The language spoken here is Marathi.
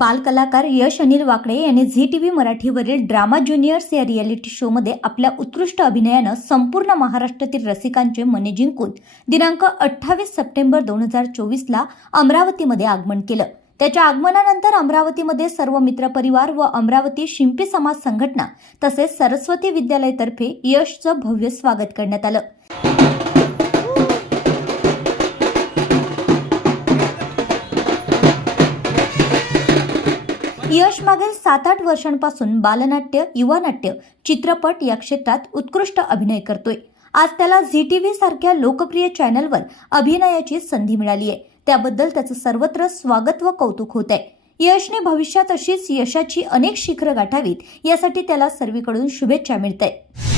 बालकलाकार यश अनिल वाकडे यांनी झी टी व्ही मराठीवरील ड्रामा ज्युनियर्स या रियालिटी शोमध्ये आपल्या उत्कृष्ट अभिनयानं संपूर्ण महाराष्ट्रातील रसिकांचे मने जिंकून दिनांक अठ्ठावीस सप्टेंबर दोन हजार चोवीसला अमरावतीमध्ये आगमन केलं. त्याच्या आगमनानंतर अमरावतीमध्ये सर्व मित्रपरिवार व अमरावती शिंपी समाज संघटना तसेच सरस्वती विद्यालयातर्फे यशचं भव्य स्वागत करण्यात आलं. यश मागील सात आठ वर्षांपासून बालनाट्य युवा नाट्य चित्रपट या क्षेत्रात उत्कृष्ट अभिनय करतोय. आज त्याला झी टी व्ही सारख्या लोकप्रिय चॅनलवर अभिनयाची संधी मिळाली आहे. त्याबद्दल त्याचं सर्वत्र स्वागत व कौतुक होत आहे. यशने भविष्यात अशीच यशाची अनेक शिखरं गाठावीत यासाठी त्याला सर्वीकडून शुभेच्छा मिळत आहे